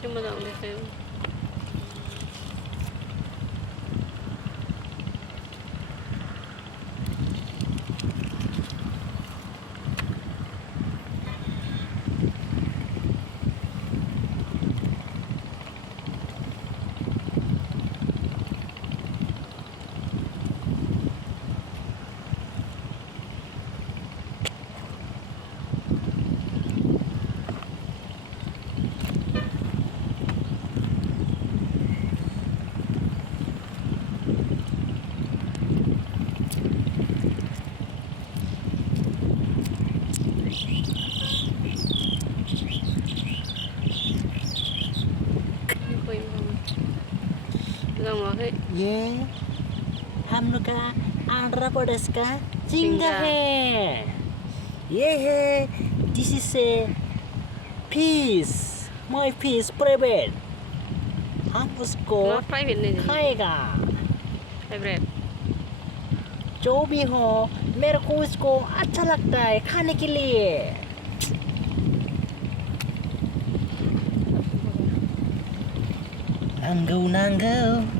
सिमरन देखिए ये हम लोग का आंध्र प्रदेश का चिंगा है। ये है this is a fish, my fish private. हम उसको प्राइवेट नहीं खाएगा। प्राइवेट जो भी हो मेरे को उसको अच्छा लगता है खाने के लिए। नांगौ नांगौ